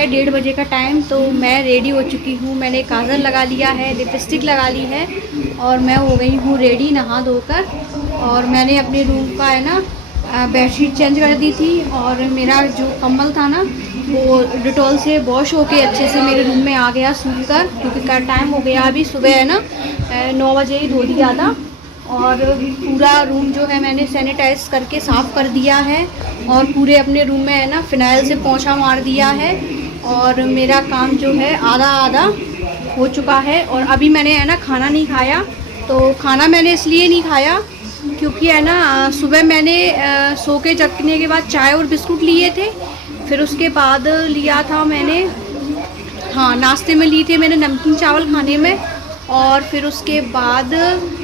है 1:30 बजे का टाइम। तो मैं रेडी हो चुकी हूँ, मैंने काजल लगा लिया है, लिपस्टिक लगा ली है और मैं हो गई हूँ रेडी नहा धोकर। और मैंने अपने रूम का है ना बेडशीट चेंज कर दी थी और मेरा जो कम्बल था ना वो डिटॉल से वॉश होके अच्छे से मेरे रूम में आ गया सूख कर, क्योंकि का टाइम हो गया अभी सुबह है ना 9 बजे ही धो दिया था। और पूरा रूम जो है मैंने सैनिटाइज करके साफ़ कर दिया है और पूरे अपने रूम में है ना फ़िनाइल से पोंछा मार दिया है और मेरा काम जो है आधा आधा हो चुका है। और अभी मैंने है ना खाना नहीं खाया। तो खाना मैंने इसलिए नहीं खाया क्योंकि है ना सुबह मैंने सो के जगने के बाद चाय और बिस्कुट लिए थे, फिर उसके बाद लिया था मैंने, हाँ नाश्ते में लिए थे मैंने नमकीन चावल खाने में, और फिर उसके बाद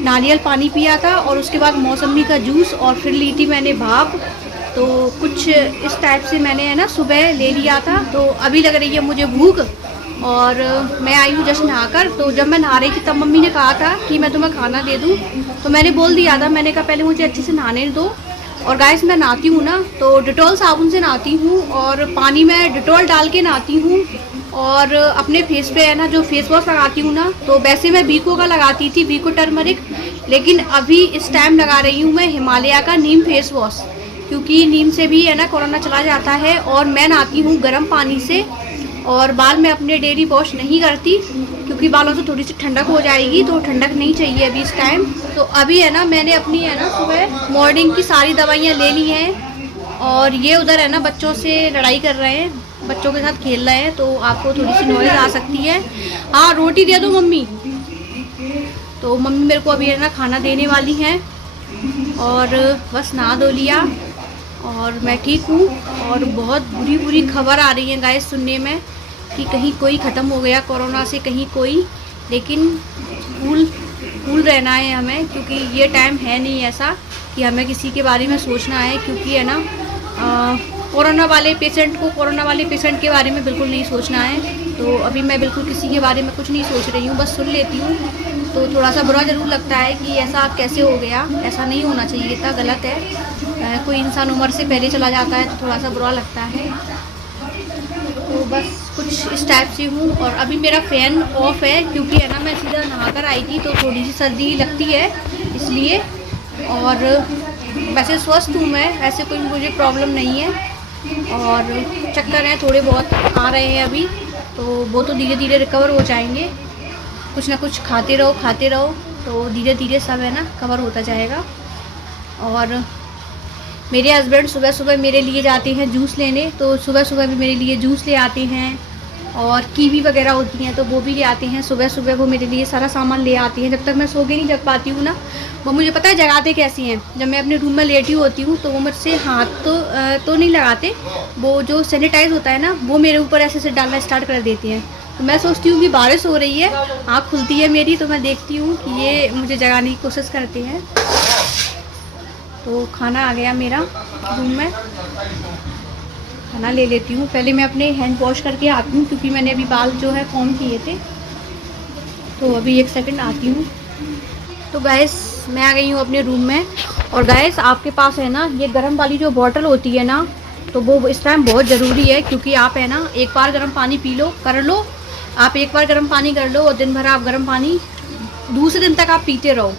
नारियल पानी पिया था और उसके बाद मौसमी का जूस और फिर ली थी मैंने भाप। तो कुछ इस टाइप से मैंने है ना सुबह ले लिया था। तो अभी लग रही है मुझे भूख और मैं आई हूँ जस्ट नहाकर। तो जब मैं नहा रही थी तब मम्मी ने कहा था कि मैं तुम्हें खाना दे दूँ, तो मैंने बोल दिया था, मैंने कहा पहले मुझे अच्छे से नहाने दो। और गाइस मैं नहाती हूँ ना तो डिटॉल साबुन से नहाती हूँ और पानी में डिटॉल डाल के नहाती हूँ। और अपने फेस पे है ना जो फेस वॉश लगाती हूँ ना, तो वैसे मैं वीको का लगाती थी, वीको टर्मरिक, लेकिन अभी इस टाइम लगा रही हूँ मैं हिमालय का नीम फेस वॉश, क्योंकि नीम से भी है ना कोरोना चला जाता है। और मैं नहाती हूँ गर्म पानी से और बाल में अपने डेली वॉश नहीं करती क्योंकि बालों से थोड़ी सी ठंडक हो जाएगी, तो ठंडक नहीं चाहिए अभी इस टाइम। तो अभी है ना मैंने अपनी है ना सुबह मॉर्निंग की सारी दवाइयाँ ले ली हैं और ये उधर है ना बच्चों से लड़ाई कर रहे हैं, बच्चों के साथ खेल रहे हैं, तो आपको थोड़ी सी नॉइज़ आ सकती है। हाँ रोटी दे दो मम्मी। तो मम्मी मेरे को अभी है ना खाना देने वाली हैं और बस नहा धो लिया और मैं ठीक हूँ। और बहुत बुरी बुरी खबर आ रही है गाइस सुनने में कि कहीं कोई ख़त्म हो गया कोरोना से, कहीं कोई, लेकिन कूल रहना है हमें, क्योंकि ये टाइम है नहीं ऐसा कि हमें किसी के बारे में सोचना है, क्योंकि है ना कोरोना वाले पेशेंट के बारे में बिल्कुल नहीं सोचना है। तो अभी मैं बिल्कुल किसी के बारे में कुछ नहीं सोच रही हूँ, बस सुन लेती हूँ। तो थोड़ा सा बुरा ज़रूर लगता है कि ऐसा कैसे हो गया, ऐसा नहीं होना चाहिए था, गलत है। कोई इंसान उम्र से पहले चला जाता है तो थोड़ा सा बुरा लगता है। तो बस कुछ इस टाइप से हूँ। और अभी मेरा फ़ैन ऑफ है क्योंकि है ना मैं सीधा नहा कर आई थी तो थोड़ी सी सर्दी लगती है इसलिए। और वैसे स्वस्थ हूँ मैं, ऐसे कोई मुझे प्रॉब्लम नहीं है। और चक्कर हैं थोड़े बहुत आ रहे हैं अभी, तो वो तो धीरे धीरे रिकवर हो जाएंगे। कुछ ना कुछ खाते रहो तो धीरे धीरे सब है ना कवर होता जाएगा। और मेरे हस्बैंड सुबह सुबह मेरे लिए जाते हैं जूस लेने, तो सुबह सुबह भी मेरे लिए जूस ले आते हैं। और कीवी वगैरह होती हैं तो वो भी ले आते हैं, सुबह सुबह वो मेरे लिए सारा सामान ले आती हैं। जब तक मैं सो के नहीं जग पाती हूँ ना, वो मुझे पता है जगाते कैसी हैं। जब मैं अपने रूम में लेटी होती हूँ तो वो मुझसे हाथ तो नहीं लगाते, वो जो सैनिटाइज होता है ना वो मेरे ऊपर ऐसे से डालना स्टार्ट कर देती हैं। तो मैं सोचती हूँ कि बारिश हो रही है, आँख खुलती है मेरी, तो मैं देखती हूँ कि ये मुझे जगाने की कोशिश करते हैं। तो खाना आ गया मेरा रूम में, खाना ले लेती हूँ। पहले मैं अपने हैंड वॉश करके आती हूँ क्योंकि मैंने अभी बाल जो है कॉम्ब किए थे। तो अभी 1 सेकंड आती हूँ। तो गैस मैं आ गई हूँ अपने रूम में। और गैस आपके पास है ना ये गर्म वाली जो बॉटल होती है ना, तो वो इस टाइम बहुत ज़रूरी है, क्योंकि आप है ना एक बार गर्म पानी पी लो, आप एक बार गर्म पानी कर लो और दिन भर आप गर्म पानी दूसरे दिन तक आप पीते रहो,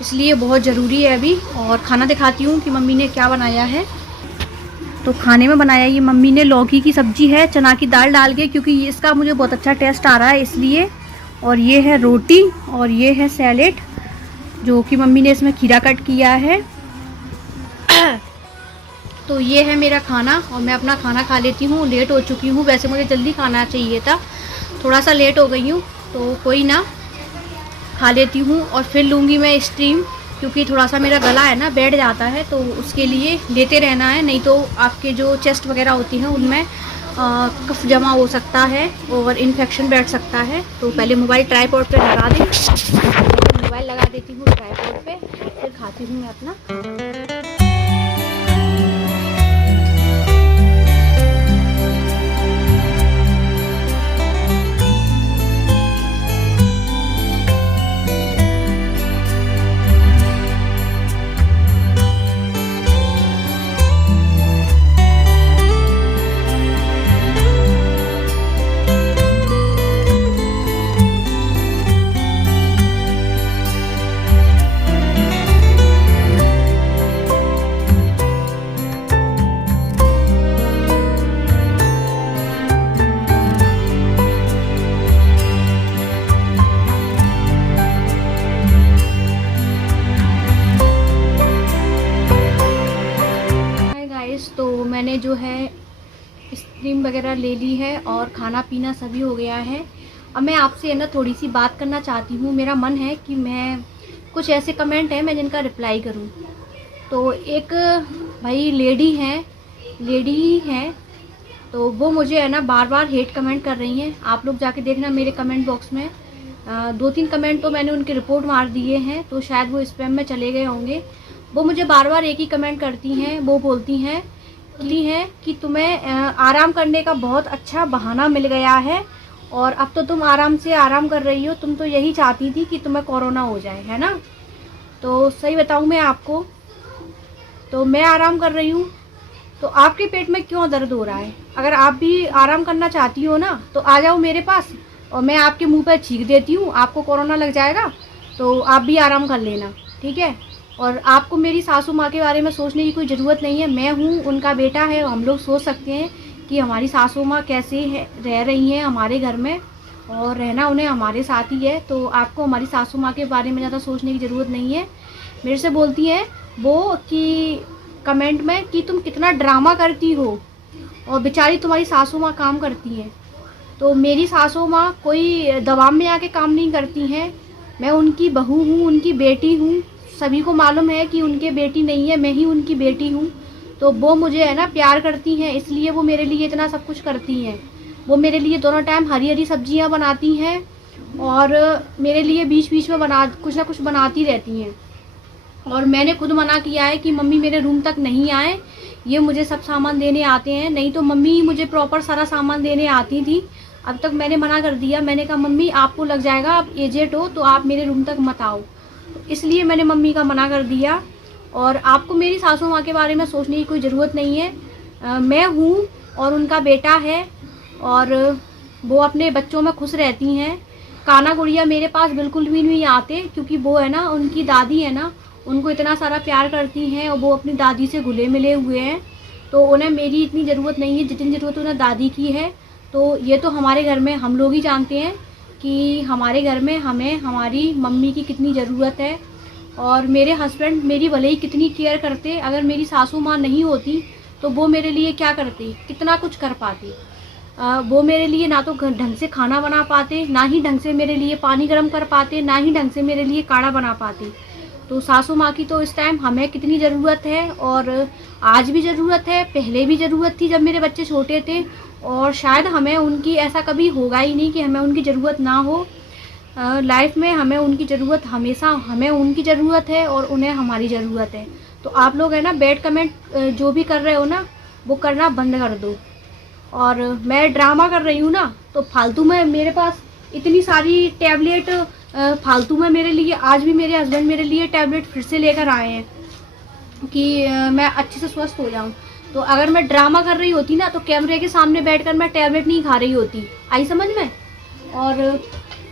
इसलिए बहुत ज़रूरी है अभी। और खाना दिखाती हूँ कि मम्मी ने क्या बनाया है। तो खाने में बनाया ये मम्मी ने लौकी की सब्ज़ी है चना की दाल डाल के, क्योंकि इसका मुझे बहुत अच्छा टेस्ट आ रहा है इसलिए। और ये है रोटी और ये है सैलेड जो कि मम्मी ने इसमें खीरा कट किया है। तो ये है मेरा खाना और मैं अपना खाना खा लेती हूँ। लेट हो चुकी हूँ, वैसे मुझे जल्दी खाना चाहिए था, थोड़ा सा लेट हो गई हूँ, तो कोई ना, खा लेती हूँ। और फिर लूँगी मैं स्ट्रीम, क्योंकि थोड़ा सा मेरा गला है ना बैठ जाता है, तो उसके लिए लेते रहना है, नहीं तो आपके जो चेस्ट वगैरह होती हैं उनमें कफ जमा हो सकता है और इन्फेक्शन बैठ सकता है। तो पहले मोबाइल ट्राइपॉड पे लगा दें, मोबाइल लगा देती हूँ ट्राइपॉड पे, फिर खाती हूँ मैं अपना। क्रीम वगैरह ले ली है और खाना पीना सभी हो गया है। अब मैं आपसे है ना थोड़ी सी बात करना चाहती हूँ। मेरा मन है कि मैं कुछ ऐसे कमेंट हैं मैं जिनका रिप्लाई करूँ। तो एक भाई लेडी हैं तो वो मुझे है ना बार बार हेट कमेंट कर रही हैं। आप लोग जाके देखना मेरे कमेंट बॉक्स में 2-3 कमेंट तो मैंने उनके रिपोर्ट मार दिए हैं, तो शायद वो स्पैम में चले गए होंगे। वो मुझे बार बार एक ही कमेंट करती हैं। वो बोलती हैं कि तुम्हें आराम करने का बहुत अच्छा बहाना मिल गया है और अब तो तुम आराम से आराम कर रही हो। तुम तो यही चाहती थी कि तुम्हें कोरोना हो जाए, है ना। तो सही बताऊँ मैं आपको, तो मैं आराम कर रही हूँ तो आपके पेट में क्यों दर्द हो रहा है। अगर आप भी आराम करना चाहती हो ना तो आ जाओ मेरे पास और मैं आपके मुंह पर छींक देती हूँ। आपको कोरोना लग जाएगा तो आप भी आराम कर लेना, ठीक है। और आपको मेरी सासू माँ के बारे में सोचने की कोई ज़रूरत नहीं है। मैं हूँ उनका बेटा है, हम लोग सोच सकते हैं कि हमारी सासू माँ कैसे रह रही हैं हमारे घर में, और रहना उन्हें हमारे साथ ही है। तो आपको हमारी सासू माँ के बारे में ज़्यादा सोचने की ज़रूरत नहीं है। मेरे से बोलती हैं वो कि कमेंट में कि तुम कितना ड्रामा करती हो, और बेचारी तुम्हारी सासू माँ काम करती हैं। तो मेरी सासू माँ कोई दबाव में आके काम नहीं करती हैं। मैं उनकी बहू हूँ, उनकी बेटी हूँ। सभी को मालूम है कि उनके बेटी नहीं है, मैं ही उनकी बेटी हूँ। तो वो मुझे है ना प्यार करती हैं, इसलिए वो मेरे लिए इतना सब कुछ करती हैं। वो मेरे लिए दोनों टाइम हरी हरी सब्जियाँ बनाती हैं और मेरे लिए बीच बीच में कुछ ना कुछ बनाती रहती हैं। और मैंने खुद मना किया है कि मम्मी मेरे रूम तक नहीं आए, ये मुझे सब सामान देने आते हैं। नहीं तो मम्मी ही मुझे प्रॉपर सारा सामान देने आती थी। अब तक मैंने मना कर दिया। मैंने कहा मम्मी आपको लग जाएगा, आप एजेड हो तो आप मेरे रूम तक मत आओ। तो इसलिए मैंने मम्मी का मना कर दिया। और आपको मेरी सासू माँ के बारे में सोचने की कोई ज़रूरत नहीं है। मैं हूँ और उनका बेटा है और वो अपने बच्चों में खुश रहती हैं। काना गुड़िया मेरे पास बिल्कुल भी नहीं आते, क्योंकि वो है ना उनकी दादी है ना, उनको इतना सारा प्यार करती हैं और वो अपनी दादी से घुले मिले हुए हैं। तो उन्हें मेरी इतनी ज़रूरत नहीं है जितनी ज़रूरत उन्हें दादी की है। तो ये तो हमारे घर में हम लोग ही जानते हैं कि हमारे घर में हमें हमारी मम्मी की कितनी ज़रूरत है। और मेरे हस्बैंड मेरी भले ही कितनी केयर करते, अगर मेरी सासू माँ नहीं होती तो वो मेरे लिए क्या करती, कितना कुछ कर पाती। वो मेरे लिए ना तो ढंग से खाना बना पाते, ना ही ढंग से मेरे लिए पानी गर्म कर पाते, ना ही ढंग से मेरे लिए काढ़ा बना पाते। तो सासू माँ की तो इस टाइम हमें कितनी ज़रूरत है, और आज भी ज़रूरत है, पहले भी ज़रूरत थी जब मेरे बच्चे छोटे थे, और शायद हमें उनकी ऐसा कभी होगा ही नहीं कि हमें उनकी ज़रूरत ना हो। लाइफ में हमें उनकी ज़रूरत हमेशा, हमें उनकी ज़रूरत है और उन्हें हमारी ज़रूरत है। तो आप लोग है ना बैड कमेंट जो भी कर रहे हो ना वो करना बंद कर दो। और मैं ड्रामा कर रही हूँ ना तो फालतू में मेरे पास इतनी सारी टैबलेट फालतू में मेरे लिए, आज भी मेरे हस्बैंड मेरे लिए टैबलेट फिर से लेकर आए हैं कि मैं अच्छे से स्वस्थ हो जाऊँ। तो अगर मैं ड्रामा कर रही होती ना तो कैमरे के सामने बैठकर मैं टैबलेट नहीं खा रही होती, आई समझ में। और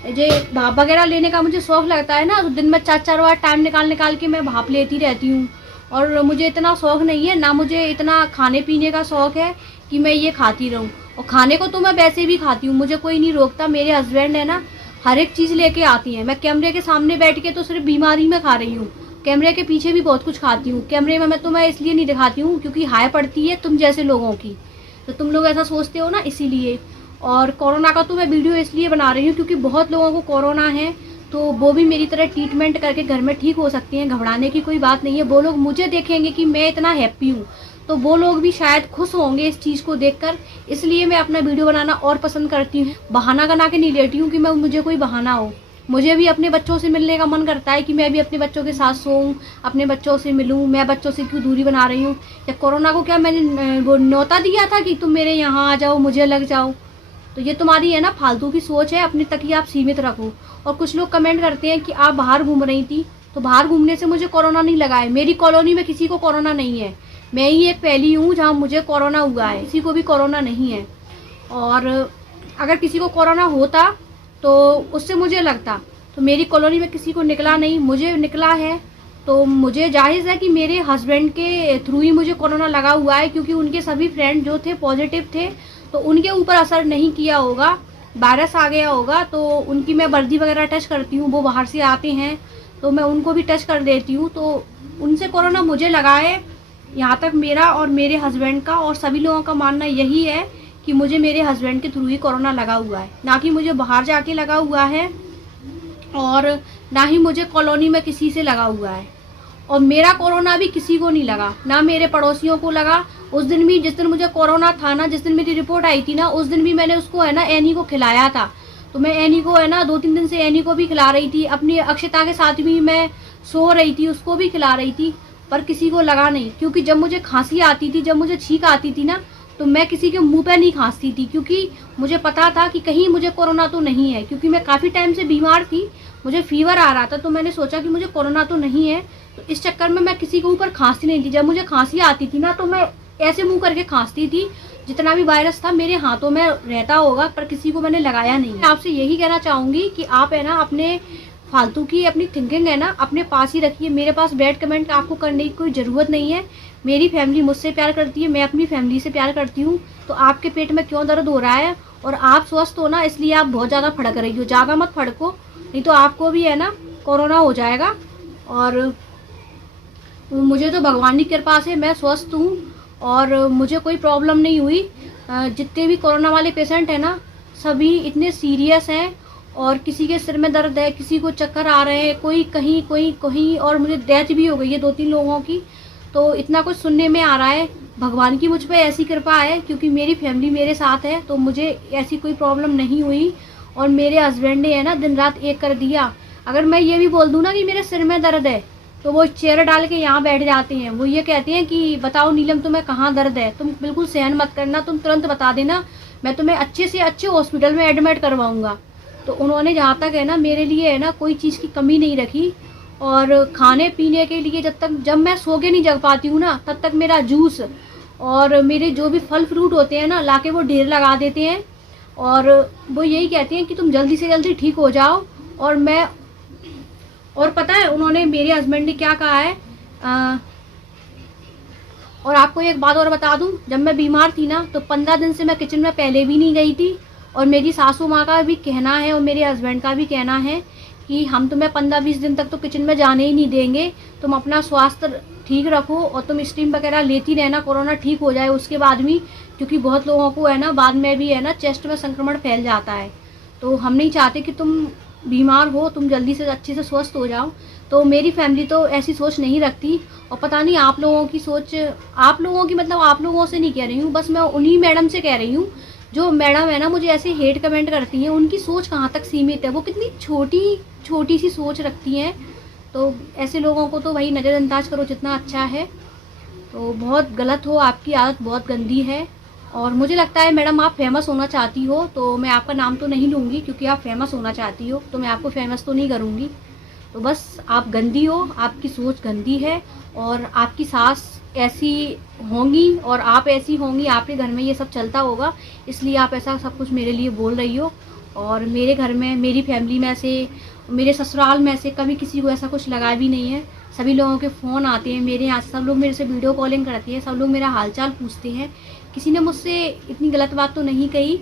जो भाप वगैरह लेने का मुझे शौक़ लगता है ना, तो दिन में 4-4 बार टाइम निकाल के मैं भाप लेती रहती हूँ। और मुझे इतना शौक़ नहीं है ना, मुझे इतना खाने पीने का शौक़ है कि मैं ये खाती रहूँ। और खाने को तो मैं वैसे भी खाती हूँ, मुझे कोई नहीं रोकता। मेरे हस्बैंड है ना हर एक चीज़ लेके आती हैं। मैं कैमरे के सामने बैठ के तो सिर्फ बीमारी में खा रही हूँ, कैमरे के पीछे भी बहुत कुछ खाती हूँ। कैमरे में मैं इसलिए नहीं दिखाती हूँ क्योंकि हाय पड़ती है तुम जैसे लोगों की, तो तुम लोग ऐसा सोचते हो ना, इसीलिए। और कोरोना का तो मैं वीडियो इसलिए बना रही हूँ क्योंकि बहुत लोगों को कोरोना है, तो वो भी मेरी तरह ट्रीटमेंट करके घर में ठीक हो सकते हैं। घबराने की कोई बात नहीं है। वो लोग मुझे देखेंगे कि मैं इतना हैप्पी हूँ तो वो लोग भी शायद खुश होंगे इस चीज़ को देखकर, इसलिए मैं अपना वीडियो बनाना और पसंद करती हूँ। बहाना बना के नहीं लेती हूँ कि मैं मुझे कोई बहाना हो। मुझे भी अपने बच्चों से मिलने का मन करता है कि मैं भी अपने बच्चों के साथ सोऊं, अपने बच्चों से मिलूं। मैं बच्चों से क्यों दूरी बना रही हूँ? या कोरोना को क्या मैंने वो न्योता दिया था कि तुम मेरे यहाँ आ जाओ, मुझे लग जाओ? तो ये तुम्हारी है ना फालतू की सोच है, अपने तक ही आप सीमित रखो। और कुछ लोग कमेंट करते हैं कि आप बाहर घूम रही थी, तो बाहर घूमने से मुझे कोरोना नहीं लगा है। मेरी कॉलोनी में किसी को कोरोना नहीं है, मैं ही एक पहली हूँ जहाँ मुझे कोरोना हुआ है, किसी को भी कोरोना नहीं है। और अगर किसी को कोरोना होता तो उससे मुझे लगता, तो मेरी कॉलोनी में किसी को निकला नहीं, मुझे निकला है। तो मुझे जाहिर है कि मेरे हस्बैंड के थ्रू ही मुझे कोरोना लगा हुआ है, क्योंकि उनके सभी फ्रेंड जो थे पॉजिटिव थे, तो उनके ऊपर असर नहीं किया होगा, वायरस आ गया होगा। तो उनकी मैं वर्दी वगैरह टच करती हूँ, वो बाहर से आते हैं तो मैं उनको भी टच कर देती हूँ, तो उनसे कोरोना मुझे लगा है। यहाँ तक मेरा और मेरे हस्बैंड का और सभी लोगों का मानना यही है कि मुझे मेरे हस्बैंड के थ्रू ही कोरोना लगा हुआ है, ना कि मुझे बाहर जाके लगा हुआ है और ना ही मुझे कॉलोनी में किसी से लगा हुआ है। और मेरा कोरोना भी किसी को नहीं लगा, ना मेरे पड़ोसियों को लगा। उस दिन भी जिस दिन मुझे कोरोना था ना, जिस दिन मेरी रिपोर्ट आई थी ना, उस दिन भी मैंने उसको है ना एनी को खिलाया था। तो मैं एनी को है ना 2-3 दिन से एनी को भी खिला रही थी, अपनी अक्षता के साथ भी मैं सो रही थी, उसको भी खिला रही थी, पर किसी को लगा नहीं। क्योंकि जब मुझे खांसी आती थी, जब मुझे छींक आती थी ना, तो मैं किसी के मुंह पे नहीं खांसती थी, क्योंकि मुझे पता था कि कहीं मुझे कोरोना तो नहीं है। क्योंकि मैं काफ़ी टाइम से बीमार थी, मुझे फीवर आ रहा था, तो मैंने सोचा कि मुझे कोरोना तो नहीं है। तो इस चक्कर में मैं किसी के ऊपर खांसती नहीं थी। जब मुझे खांसी आती थी ना, तो मैं ऐसे मुंह करके खांसती थी, जितना भी वायरस था मेरे हाथों में रहता होगा, पर किसी को मैंने लगाया नहीं। मैं आपसे यही कहना चाहूँगी कि आप है ना अपने फालतू की अपनी थिंकिंग है ना अपने पास ही रखिए। मेरे पास बैड कमेंट आपको करने की कोई ज़रूरत नहीं है। मेरी फैमिली मुझसे प्यार करती है, मैं अपनी फैमिली से प्यार करती हूँ। तो आपके पेट में क्यों दर्द हो रहा है? और आप स्वस्थ हो ना, इसलिए आप बहुत ज़्यादा फड़क रही हो। ज़्यादा मत फड़को, नहीं तो आपको भी है ना कोरोना हो जाएगा। और मुझे तो भगवान की कृपा से मैं स्वस्थ हूँ और मुझे कोई प्रॉब्लम नहीं हुई। जितने भी कोरोना वाले पेशेंट हैं ना, सभी इतने सीरियस हैं, और किसी के सिर में दर्द है, किसी को चक्कर आ रहे हैं, कोई कहीं कोई कहीं, और मुझे डेथ भी हो गई है 2-3 लोगों की। तो इतना कुछ सुनने में आ रहा है। भगवान की मुझ पर ऐसी कृपा है, क्योंकि मेरी फैमिली मेरे साथ है, तो मुझे ऐसी कोई प्रॉब्लम नहीं हुई। और मेरे हस्बैंड ने है ना दिन रात एक कर दिया। अगर मैं ये भी बोल दूँ ना कि मेरे सिर में दर्द है, तो वो चेयर डाल के यहाँ बैठ जाते हैं। वो ये कहते हैं कि बताओ नीलम तुम्हें कहाँ दर्द है, तुम बिल्कुल सहन मत करना, तुम तुरंत बता देना, मैं तुम्हें अच्छे से अच्छे हॉस्पिटल में एडमिट करवाऊँगा। तो उन्होंने जहाँ तक है ना मेरे लिए है ना कोई चीज़ की कमी नहीं रखी। और खाने पीने के लिए जब मैं सो के नहीं जग पाती हूँ ना, तब तक मेरा जूस और मेरे जो भी फल फ्रूट होते हैं ना, लाके वो ढेर लगा देते हैं। और वो यही कहते हैं कि तुम जल्दी से जल्दी ठीक हो जाओ। और पता है उन्होंने, मेरे हस्बैंड ने क्या कहा है, और आपको एक बात और बता दूं, जब मैं बीमार थी ना, तो 15 दिन से मैं किचन में पहले भी नहीं गई थी। और मेरी सासू माँ का भी कहना है और मेरे हस्बैंड का भी कहना है कि हम तुम्हें 15-20 दिन तक तो किचन में जाने ही नहीं देंगे। तुम अपना स्वास्थ्य ठीक रखो और तुम स्टीम वगैरह लेती रहना, कोरोना ठीक हो जाए उसके बाद भी। क्योंकि बहुत लोगों को है ना बाद में भी है ना चेस्ट में संक्रमण फैल जाता है। तो हम नहीं चाहते कि तुम बीमार हो, तुम जल्दी से अच्छे से स्वस्थ हो जाओ। तो मेरी फैमिली तो ऐसी सोच नहीं रखती। और पता नहीं आप लोगों की सोच, आप लोगों की मतलब आप लोगों से नहीं कह रही हूँ, बस मैं उन्हीं मैडम से कह रही हूँ जो मैडम है ना मुझे ऐसे हेट कमेंट करती हैं। उनकी सोच कहाँ तक सीमित है, वो कितनी छोटी सी सोच रखती हैं। तो ऐसे लोगों को तो वही नज़रअंदाज करो जितना अच्छा है। तो बहुत गलत हो, आपकी आदत बहुत गंदी है। और मुझे लगता है मैडम आप फेमस होना चाहती हो, तो मैं आपका नाम तो नहीं लूँगी, क्योंकि आप फेमस होना चाहती हो, तो मैं आपको फेमस तो नहीं करूँगी। तो बस आप गंदी हो, आपकी सोच गंदी है, और आपकी सास ऐसी होंगी और आप ऐसी होंगी, आपके घर में ये सब चलता होगा, इसलिए आप ऐसा सब कुछ मेरे लिए बोल रही हो। और मेरे घर में, मेरी फैमिली में से, मेरे ससुराल में से कभी किसी को ऐसा कुछ लगा भी नहीं है। सभी लोगों के फ़ोन आते हैं मेरे यहाँ से, सब लोग मेरे से वीडियो कॉलिंग करती है, सब लोग मेरा हालचाल पूछते हैं। किसी ने मुझसे इतनी गलत बात तो नहीं कही।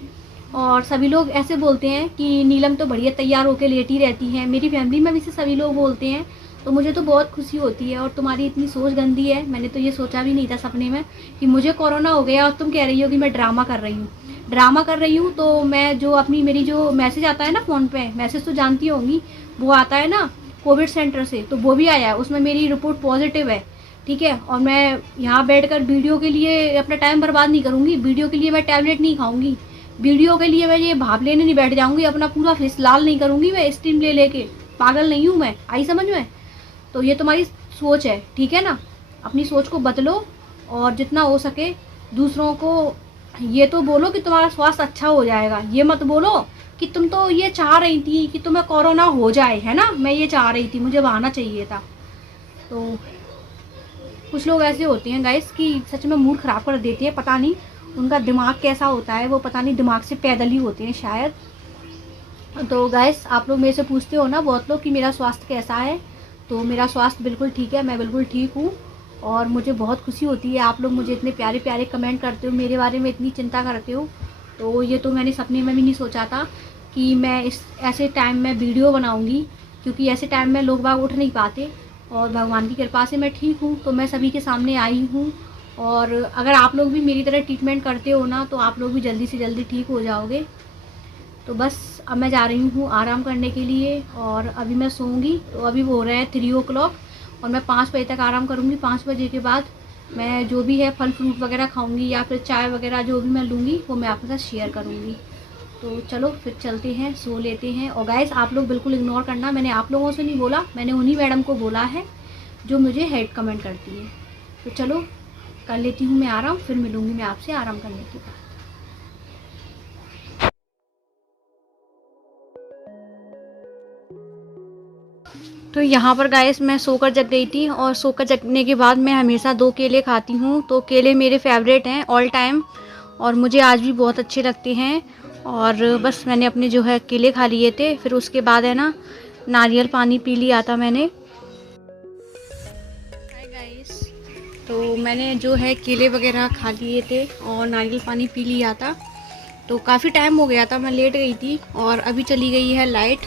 और सभी लोग ऐसे बोलते हैं कि नीलम तो बढ़िया तैयार होकर लेटी रहती है। मेरी फैमिली में भी से सभी लोग बोलते हैं। तो मुझे तो बहुत खुशी होती है। और तुम्हारी इतनी सोच गंदी है, मैंने तो ये सोचा भी नहीं था सपने में कि मुझे कोरोना हो गया और तुम कह रही हो कि मैं ड्रामा कर रही हूँ। ड्रामा कर रही हूँ तो मैं जो अपनी मेरी जो मैसेज आता है ना फ़ोन पे, मैसेज तो जानती होंगी, वो आता है ना कोविड सेंटर से, तो वो भी आया है, उसमें मेरी रिपोर्ट पॉजिटिव है। ठीक है, और मैं यहाँ बैठकर वीडियो के लिए अपना टाइम बर्बाद नहीं करूँगी, वीडियो के लिए मैं टैबलेट नहीं खाऊंगी, वीडियो के लिए मैं ये भाप लेने नहीं बैठ जाऊँगी, अपना पूरा फेस लाल नहीं करूँगी मैं स्टीम ले लेके। पागल नहीं हूँ मैं, आई समझ में? तो ये तुम्हारी सोच है, ठीक है ना? अपनी सोच को बदलो और जितना हो सके दूसरों को ये तो बोलो कि तुम्हारा स्वास्थ्य अच्छा हो जाएगा। ये मत बोलो कि तुम तो ये चाह रही थी कि तुम्हें कोरोना हो जाए, है ना? मैं ये चाह रही थी, मुझे बहाना चाहिए था। तो कुछ लोग ऐसे होते हैं गाइस कि सच में मूड ख़राब कर देते हैं। पता नहीं उनका दिमाग कैसा होता है, वो पता नहीं दिमाग से पैदल ही होते हैं शायद। तो गाइस आप लोग मेरे से पूछते हो ना बहुत लोग कि मेरा स्वास्थ्य कैसा है, तो मेरा स्वास्थ्य बिल्कुल ठीक है, मैं बिल्कुल ठीक हूँ। और मुझे बहुत खुशी होती है, आप लोग मुझे इतने प्यारे प्यारे कमेंट करते हो, मेरे बारे में इतनी चिंता करते हो। तो ये तो मैंने सपने में भी नहीं सोचा था कि मैं इस ऐसे टाइम में वीडियो बनाऊंगी, क्योंकि ऐसे टाइम में लोग बाग उठ नहीं पाते। और भगवान की कृपा से मैं ठीक हूँ, तो मैं सभी के सामने आई हूँ। और अगर आप लोग भी मेरी तरह ट्रीटमेंट करते हो ना तो आप लोग भी जल्दी से जल्दी ठीक हो जाओगे। तो बस अब मैं जा रही हूँ आराम करने के लिए और अभी मैं सोऊंगी। तो अभी वो हो रहे हैं 3 o'clock और मैं 5 बजे तक आराम करूँगी। 5 बजे के बाद मैं जो भी है फल फ्रूट वगैरह खाऊंगी या फिर चाय वगैरह जो भी मैं लूँगी वो मैं आपके साथ शेयर करूँगी। तो चलो फिर चलते हैं, सो लेते हैं। और गाइस आप लोग बिल्कुल इग्नोर करना, मैंने आप लोगों से नहीं बोला, मैंने उन्हीं मैडम को बोला है जो मुझे हेड कमेंट करती है। तो चलो कर लेती हूँ मैं आराम, फिर मिलूँगी मैं आपसे आराम करने के बाद। तो यहाँ पर गाइस मैं सोकर जग गई थी और सोकर जगने के बाद मैं हमेशा 2 केले खाती हूँ। तो केले मेरे फेवरेट हैं ऑल टाइम और मुझे आज भी बहुत अच्छे लगते हैं। और बस मैंने अपने जो है केले खा लिए थे, फिर उसके बाद है ना नारियल पानी पी लिया था मैंने। हाय गाइस, तो मैंने जो है केले वगैरह खा लिए थे और नारियल पानी पी लिया था। तो काफ़ी टाइम हो गया था, मैं लेट गई थी और अभी चली गई है लाइट,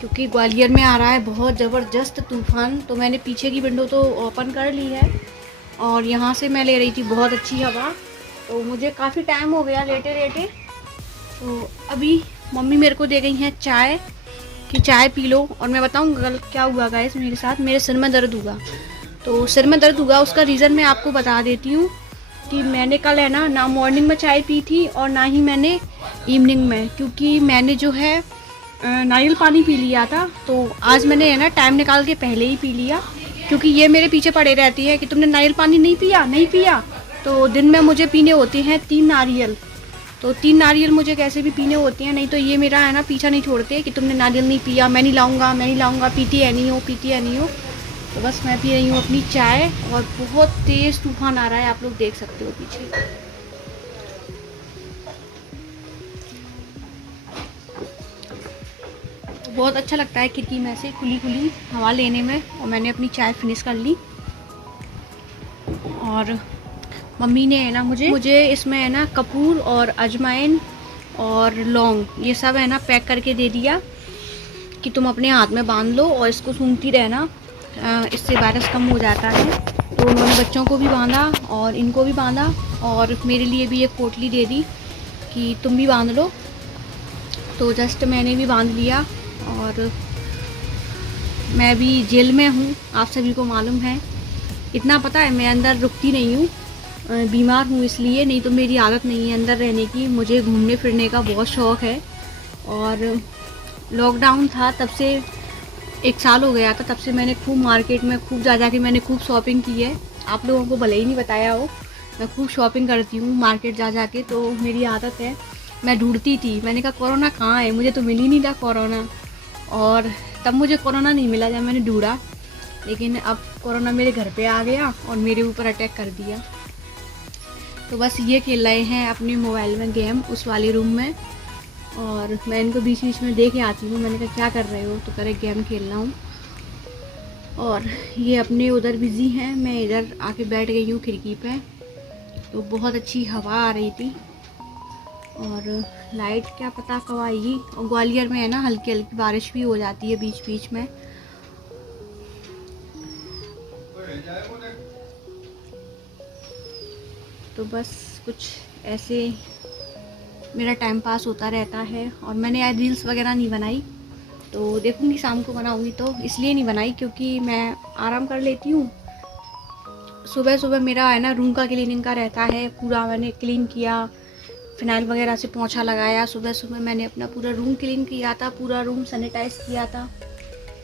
क्योंकि ग्वालियर में आ रहा है बहुत ज़बरदस्त तूफ़ान। तो मैंने पीछे की विंडो तो ओपन कर ली है और यहाँ से मैं ले रही थी बहुत अच्छी हवा। तो मुझे काफ़ी टाइम हो गया लेटे लेटे। तो अभी मम्मी मेरे को दे गई हैं चाय कि चाय पी लो। और मैं बताऊँ कल क्या हुआ गाइस मेरे साथ, मेरे सिर में दर्द हुआ। तो सिर में दर्द हुआ उसका रीज़न मैं आपको बता देती हूँ कि मैंने कल है ना मॉर्निंग में चाय पी थी और ना ही मैंने इवनिंग में, क्योंकि मैंने जो है नारियल पानी पी लिया था। तो आज मैंने है ना टाइम निकाल के पहले ही पी लिया, क्योंकि ये मेरे पीछे पड़े रहती है कि तुमने नारियल पानी नहीं पिया नहीं पिया। तो दिन में मुझे पीने होते हैं 3 नारियल। तो 3 नारियल मुझे कैसे भी पीने होते हैं, नहीं तो ये मेरा है ना पीछा नहीं छोड़ते कि तुमने नारियल नहीं पिया, मैं नहीं लाऊंगा मैं नहीं लाऊंगा, पीती है नहीं हो पीती है नहीं हो। तो बस मैं पी रही हूँ अपनी चाय और बहुत तेज़ तूफान आ रहा है, आप लोग देख सकते हो पीछे। बहुत अच्छा लगता है खिड़की में से खुली खुली हवा लेने में। और मैंने अपनी चाय फिनिश कर ली और मम्मी ने है ना मुझे इसमें है ना कपूर और अजवाइन और लौंग ये सब है ना पैक करके दे दिया कि तुम अपने हाथ में बांध लो और इसको सूंघती रहना, इससे वायरस कम हो जाता है। तो उन्होंने बच्चों को भी बांधा और इनको भी बांधा और मेरे लिए भी एक पोटली दे दी कि तुम भी बांध लो। तो जस्ट मैंने भी बांध लिया और मैं भी जेल में हूँ, आप सभी को मालूम है। इतना पता है मैं अंदर रुकती नहीं हूँ, बीमार हूँ इसलिए, नहीं तो मेरी आदत नहीं है अंदर रहने की। मुझे घूमने फिरने का बहुत शौक़ है और लॉकडाउन था तब से 1 साल हो गया था, तब से मैंने खूब मार्केट में खूब जा के मैंने खूब शॉपिंग की है। आप लोगों को भले ही नहीं बताया हो, मैं खूब शॉपिंग करती हूँ मार्केट जा के, तो मेरी आदत है। मैं ढूंढती थी, मैंने कहा कोरोना कहाँ है, मुझे तो मिल ही नहीं था कोरोना। और तब मुझे कोरोना नहीं मिला जब मैंने ढूंढा, लेकिन अब कोरोना मेरे घर पे आ गया और मेरे ऊपर अटैक कर दिया। तो बस ये खेल रहे हैं अपने मोबाइल में गेम उस वाले रूम में और मैं इनको बीच बीच में देख आती हूँ। मैंने कहा क्या कर रहे हो, तो करे गेम खेल रहा हूँ। और ये अपने उधर बिज़ी हैं, मैं इधर आके बैठ गई हूँ खिड़की पे। तो बहुत अच्छी हवा आ रही थी और लाइट क्या पता कब आएगी। और ग्वालियर में है ना हल्की हल्की बारिश भी हो जाती है बीच बीच में। तो बस कुछ ऐसे मेरा टाइम पास होता रहता है। और मैंने आज रील्स वगैरह नहीं बनाई, तो देखूँगी शाम को बनाऊँगी। तो इसलिए नहीं बनाई क्योंकि मैं आराम कर लेती हूँ। सुबह सुबह मेरा है ना रूम का क्लीनिंग का रहता है, पूरा मैंने क्लीन किया, फिनाइल वगैरह से पोंछा लगाया। सुबह सुबह मैंने अपना पूरा रूम क्लीन किया था, पूरा रूम सैनिटाइज किया था।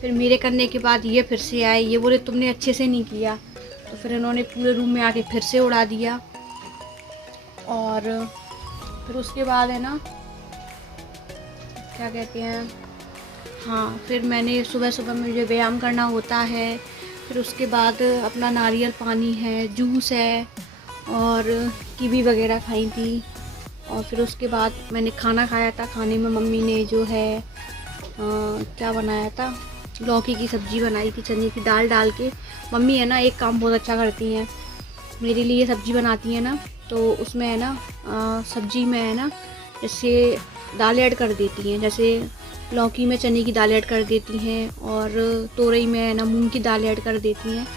फिर मेरे करने के बाद ये फिर से आए, ये बोले तुमने अच्छे से नहीं किया। तो फिर इन्होंने पूरे रूम में आके फिर से उड़ा दिया। और फिर उसके बाद है ना क्या कहते हैं, हाँ फिर मैंने सुबह सुबह मुझे व्यायाम करना होता है। फिर उसके बाद अपना नारियल पानी है, जूस है और कीवी वगैरह खाई थी। और फिर उसके बाद मैंने खाना खाया था। खाने में मम्मी ने जो है क्या बनाया था, लौकी की सब्ज़ी बनाई थी चने की दाल डाल के। मम्मी है ना एक काम बहुत अच्छा करती हैं, मेरे लिए सब्ज़ी बनाती है ना, तो उसमें है ना सब्ज़ी में है ना जैसे दाल ऐड कर देती हैं। जैसे लौकी में चने की दाल ऐड कर देती हैं और तोरई में है ना मूंग की दाल ऐड कर देती हैं।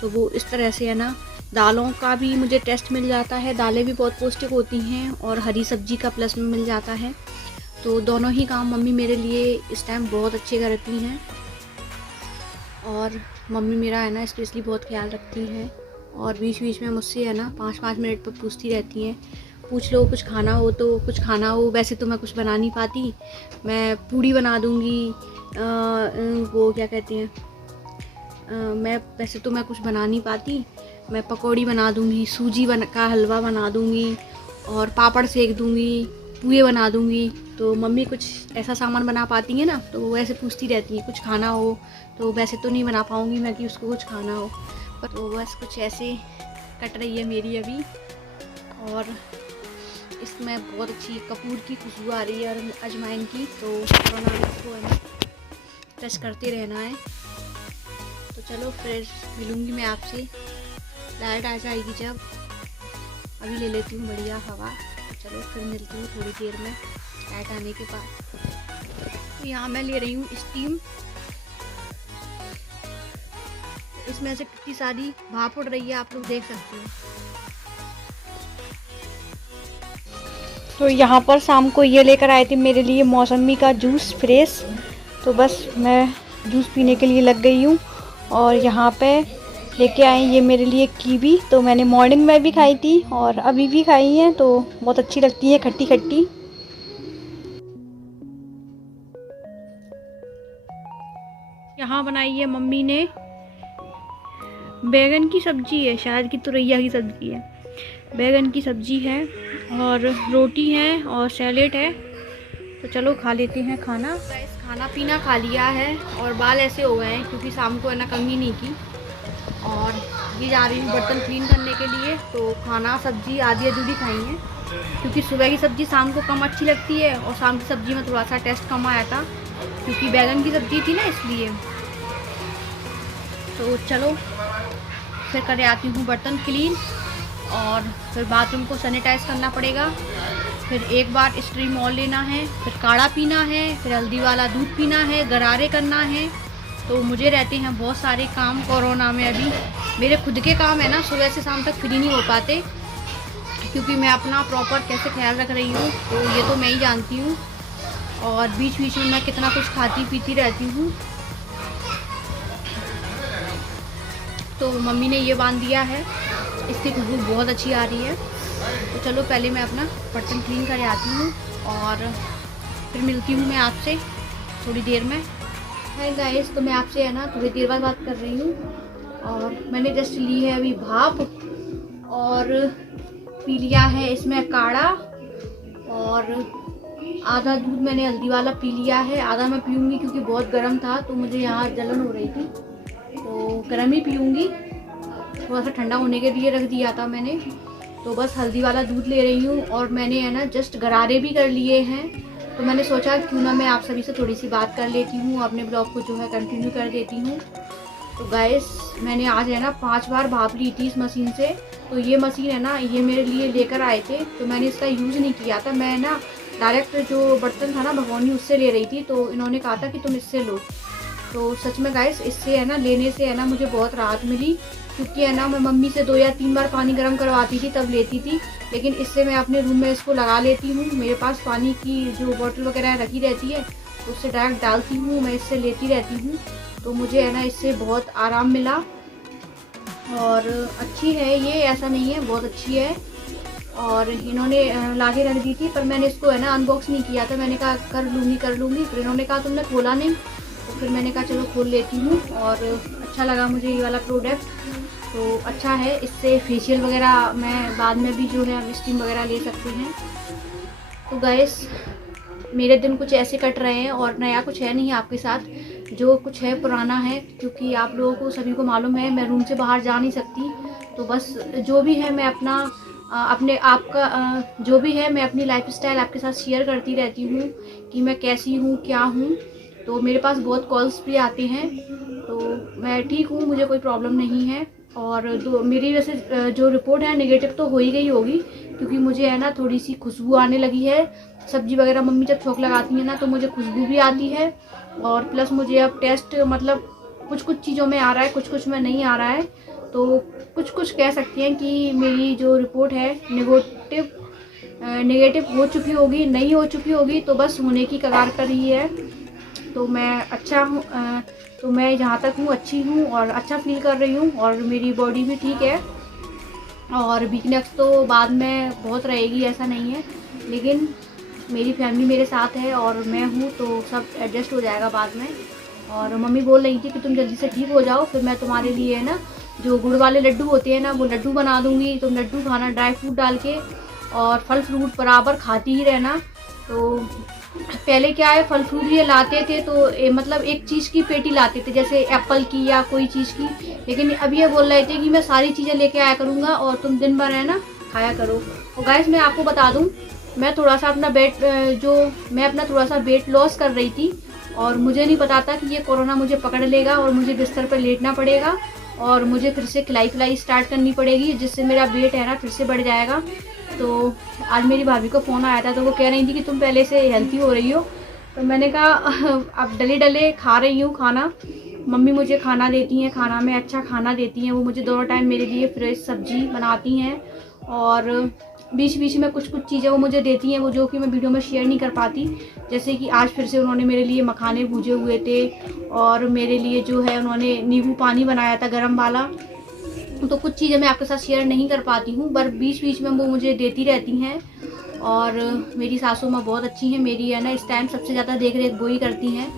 तो वो इस तरह से है ना दालों का भी मुझे टेस्ट मिल जाता है, दालें भी बहुत पौष्टिक होती हैं और हरी सब्जी का प्लस में मिल जाता है। तो दोनों ही काम मम्मी मेरे लिए इस टाइम बहुत अच्छे करती हैं और मम्मी मेरा है ना स्पेशली बहुत ख्याल रखती हैं और बीच बीच में मुझसे है ना 5-5 मिनट पर पूछती रहती हैं, पूछ लो कुछ खाना हो तो कुछ खाना हो। वैसे तो मैं कुछ बना नहीं पाती, मैं पूड़ी बना दूँगी, वो क्या कहते हैं, मैं वैसे तो मैं कुछ बना नहीं पाती, मैं पकौड़ी बना दूँगी, सूजी का हलवा बना दूँगी और पापड़ सेक दूँगी, पुए बना दूँगी। तो मम्मी कुछ ऐसा सामान बना पाती हैं ना, तो वो ऐसे पूछती रहती हैं कुछ खाना हो। तो वैसे तो नहीं बना पाऊँगी मैं कि उसको कुछ खाना हो, पर तो बस कुछ ऐसे कट रही है मेरी अभी। और इसमें बहुत अच्छी कपूर की खुशबू आ रही है और अजवाइन की, तो इसको है ना टच करते रहना है। तो चलो फिर मिलूँगी मैं आपसे, लाइट आ जाएगी जब। अभी ले लेती हूँ बढ़िया हवा, तो चलो फिर मिलती हूँ थोड़ी देर में लाइट आने के बाद। तो यहाँ मैं ले रही हूँ स्टीम, इसमें से कितनी सारी भाप उड़ रही है, आप लोग देख सकते हो। तो यहाँ पर शाम को ये लेकर आए थे मेरे लिए मौसमी का जूस फ्रेश, तो बस मैं जूस पीने के लिए लग गई हूँ। और यहाँ पे लेके आए ये मेरे लिए कीवी, तो मैंने मॉर्निंग में भी खाई थी और अभी भी खाई हैं, तो बहुत अच्छी लगती है, खट्टी खट्टी। यहाँ बनाई है मम्मी ने बैगन की सब्जी है, शायद कि तुरैया की सब्जी है, बैगन की सब्जी है और रोटी है और सैलेड है। तो चलो खा लेते हैं खाना। खाना पीना खा लिया है और बाल ऐसे हो गए हैं क्योंकि शाम को है ना कंघी नहीं की, और ये जा रही हूँ बर्तन क्लीन करने के लिए। तो खाना सब्जी आधी अधूरी खाई है क्योंकि सुबह की सब्ज़ी शाम को कम अच्छी लगती है और शाम की सब्ज़ी में थोड़ा सा टेस्ट कम आया था क्योंकि बैगन की सब्ज़ी थी ना, इसलिए। तो चलो फिर कर आती हूँ बर्तन क्लीन और फिर बाथरूम को सैनिटाइज़ करना पड़ेगा, फिर एक बार स्ट्रीम ऑल लेना है, फिर काढ़ा पीना है, फिर हल्दी वाला दूध पीना है, गरारे करना है। तो मुझे रहते हैं बहुत सारे काम कोरोना में। अभी मेरे खुद के काम है ना सुबह से शाम तक फ्री नहीं हो पाते क्योंकि मैं अपना प्रॉपर कैसे ख्याल रख रही हूँ तो ये तो मैं ही जानती हूँ। और बीच बीच में मैं कितना कुछ खाती पीती रहती हूँ। तो मम्मी ने ये बांध दिया है, इसकी खुशबू बहुत अच्छी आ रही है। तो चलो पहले मैं अपना बर्तन क्लीन कर आती हूँ और फिर मिलती हूँ मैं आपसे थोड़ी देर में। हाय गाइस, तो मैं आपसे है ना थोड़ी देर बाद बात कर रही हूँ और मैंने जस्ट ली है अभी भाप और पी लिया है इसमें काढ़ा, और आधा दूध मैंने हल्दी वाला पी लिया है, आधा मैं पीऊँगी क्योंकि बहुत गर्म था तो मुझे यहाँ जलन हो रही थी, तो गर्म ही पीऊँगी। थोड़ा सा ठंडा होने के लिए रख दिया था मैंने। तो बस हल्दी वाला दूध ले रही हूँ और मैंने है ना जस्ट गरारे भी कर लिए हैं। तो मैंने सोचा क्यों ना मैं आप सभी से थोड़ी सी बात कर लेती हूँ, अपने ब्लॉग को जो है कंटिन्यू कर देती हूँ। तो गाइस मैंने आज है ना 5 बार भाप ली थी इस मशीन से। तो ये मशीन है ना ये मेरे लिए लेकर आए थे, तो मैंने इसका यूज़ नहीं किया था। मैं ना डायरेक्ट जो बर्तन था ना भगोनी उससे ले रही थी, तो इन्होंने कहा था कि तुम इससे लो। तो सच में गाइस इससे है ना लेने से है ना मुझे बहुत राहत मिली, क्योंकि है ना मैं मम्मी से 2 या 3 बार पानी गर्म करवाती थी तब लेती थी, लेकिन इससे मैं अपने रूम में इसको लगा लेती हूँ। मेरे पास पानी की जो बोतल वगैरह रखी रहती है तो उससे डायरेक्ट डालती हूँ, मैं इससे लेती रहती हूँ। तो मुझे है ना इससे बहुत आराम मिला और अच्छी है ये, ऐसा नहीं है, बहुत अच्छी है। और इन्होंने ला के रख दी थी पर मैंने इसको है ना अनबॉक्स नहीं किया था, मैंने कहा कर लूँगी। फिर इन्होंने कहा तुमने खोला नहीं, तो फिर मैंने कहा चलो खोल लेती हूँ। और अच्छा लगा मुझे ये वाला प्रोडक्ट, तो अच्छा है। इससे फेशियल वगैरह मैं बाद में भी जो है हम स्टीम वगैरह ले सकते हैं। तो गाइस मेरे दिन कुछ ऐसे कट रहे हैं और नया कुछ है नहीं आपके साथ, जो कुछ है पुराना है, क्योंकि आप लोगों को सभी को मालूम है मैं रूम से बाहर जा नहीं सकती। तो बस जो भी है मैं अपना अपने आपका जो भी है मैं अपनी लाइफस्टाइल आपके साथ शेयर करती रहती हूँ कि मैं कैसी हूँ क्या हूँ। तो मेरे पास बहुत कॉल्स भी आते हैं, तो मैं ठीक हूँ, मुझे कोई प्रॉब्लम नहीं है। और मेरी वैसे जो रिपोर्ट है नेगेटिव तो हो ही गई होगी, क्योंकि मुझे है ना थोड़ी सी खुशबू आने लगी है। सब्जी वगैरह मम्मी जब छोंक लगाती है ना तो मुझे खुशबू भी आती है, और प्लस मुझे अब टेस्ट मतलब कुछ कुछ चीज़ों में आ रहा है, कुछ कुछ में नहीं आ रहा है। तो कुछ कुछ कह सकती हैं कि मेरी जो रिपोर्ट है नेगेटिव हो चुकी होगी, नहीं हो चुकी होगी तो बस होने की कगार कर रही है। तो मैं अच्छा हूँ, तो मैं जहाँ तक हूँ अच्छी हूँ और अच्छा फील कर रही हूँ और मेरी बॉडी भी ठीक है। और वीकनेस तो बाद में बहुत रहेगी, ऐसा नहीं है, लेकिन मेरी फैमिली मेरे साथ है और मैं हूँ तो सब एडजस्ट हो जाएगा बाद में। और मम्मी बोल रही थी कि तुम जल्दी से ठीक हो जाओ, फिर मैं तुम्हारे लिए है ना जो गुड़ वाले लड्डू होते हैं ना वो लड्डू बना दूँगी, तुम लड्डू खाना ड्राई फ्रूट डाल के, और फल फ्रूट बराबर खाती ही रहना। तो पहले क्या है, फल फ्रूट ये लाते थे तो मतलब एक चीज़ की पेटी लाते थे, जैसे एप्पल की या कोई चीज़ की, लेकिन अब ये बोल रहे थे कि मैं सारी चीज़ें लेके आया करूँगा और तुम दिन भर है ना खाया करो। और गाइस मैं आपको बता दूँ, मैं थोड़ा सा अपना वेट लॉस कर रही थी और मुझे नहीं पता था कि ये कोरोना मुझे पकड़ लेगा और मुझे बिस्तर पर लेटना पड़ेगा और मुझे फिर से खिलाई स्टार्ट करनी पड़ेगी, जिससे मेरा वेट है ना फिर से बढ़ जाएगा। तो आज मेरी भाभी को फ़ोन आया था तो वो कह रही थी कि तुम पहले से हेल्थी हो रही हो। तो मैंने कहा अब डले डले खा रही हूँ खाना, मम्मी मुझे खाना देती हैं, खाना में अच्छा खाना देती हैं, वो मुझे दोनों टाइम मेरे लिए फ्रेश सब्जी बनाती हैं और बीच बीच में कुछ कुछ चीज़ें वो मुझे देती हैं, वो जो कि मैं वीडियो में शेयर नहीं कर पाती। जैसे कि आज फिर से उन्होंने मेरे लिए मखाने भूजे हुए थे और मेरे लिए जो है उन्होंने नींबू पानी बनाया था गर्म वाला। तो कुछ चीज़ें मैं आपके साथ शेयर नहीं कर पाती हूँ, पर बीच बीच में वो मुझे देती रहती हैं। और मेरी सासू माँ बहुत अच्छी हैं, मेरी है ना इस टाइम सबसे ज़्यादा देख रेख वो ही करती हैं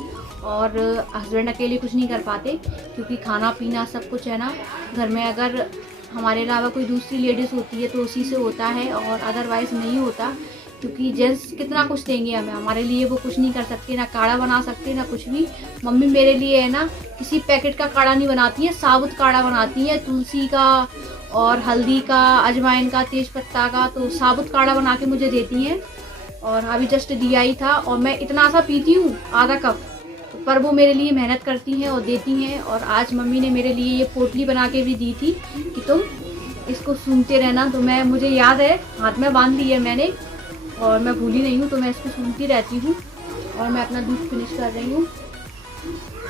और हस्बैंड अकेले कुछ नहीं कर पाते, क्योंकि खाना पीना सब कुछ है ना घर में अगर हमारे अलावा कोई दूसरी लेडीज़ होती है तो उसी से होता है और अदरवाइज़ नहीं होता, क्योंकि जेंट्स कितना कुछ देंगे हमें, हमारे लिए वो कुछ नहीं कर सकते, ना काढ़ा बना सकते ना कुछ भी। मम्मी मेरे लिए है ना किसी पैकेट का काढ़ा नहीं बनाती है, साबुत काढ़ा बनाती है, तुलसी का और हल्दी का, अजवाइन का, तेज पत्ता का, तो साबुत काढ़ा बना के मुझे देती हैं। और अभी जस्ट दिया ही था और मैं इतना सा पीती हूँ, आधा कप, पर वो मेरे लिए मेहनत करती हैं और देती हैं। और आज मम्मी ने मेरे लिए ये पोटली बना के भी दी थी कि तुम इसको सूंघते रहना, तो मुझे याद है, हाथ में बांध ली है मैंने और मैं भूली नहीं हूँ, तो मैं इसको सूंघती रहती हूँ और मैं अपना दूध फिनिश कर रही हूँ।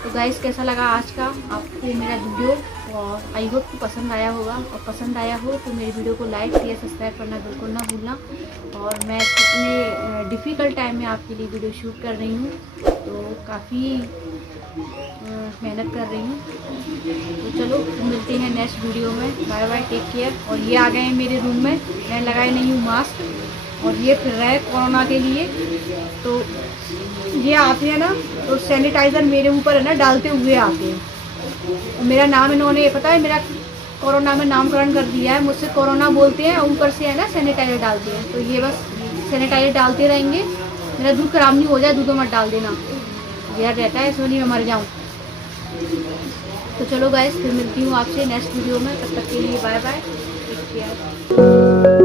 तो गाइस कैसा लगा आज का आपको मेरा वीडियो, और आई होप कि पसंद आया होगा, और पसंद आया हो तो मेरी वीडियो को लाइक शेयर सब्सक्राइब करना बिल्कुल ना भूलना। और मैं इतने डिफ़िकल्ट टाइम में आपके लिए वीडियो शूट कर रही हूँ, तो काफ़ी मेहनत कर रही हूँ। तो चलो मिलते हैं नेक्स्ट वीडियो में, बाय बाय, टेक केयर। और ये आ गए हैं मेरे रूम में, मैं लगाए नहीं हूँ मास्क और ये फिर रहा है कोरोना के लिए। तो ये आते हैं ना तो सैनिटाइज़र मेरे ऊपर है ना डालते हुए आते हैं। मेरा नाम इन्होंने पता है मेरा कोरोना में नामकरण कर दिया है, मुझसे कोरोना बोलते हैं और ऊपर से है ना सैनिटाइज़र डालते हैं। तो ये बस सैनिटाइज़र डालते रहेंगे, मेरा दूध खराब नहीं हो जाए, दूध मत डाल देना, जहर रहता है, इसमें नहीं मैं मर जाऊँ। तो चलो गाइस फिर मिलती हूँ आपसे नेक्स्ट वीडियो में, तब तक के लिए बाय बाय, टेक केयर।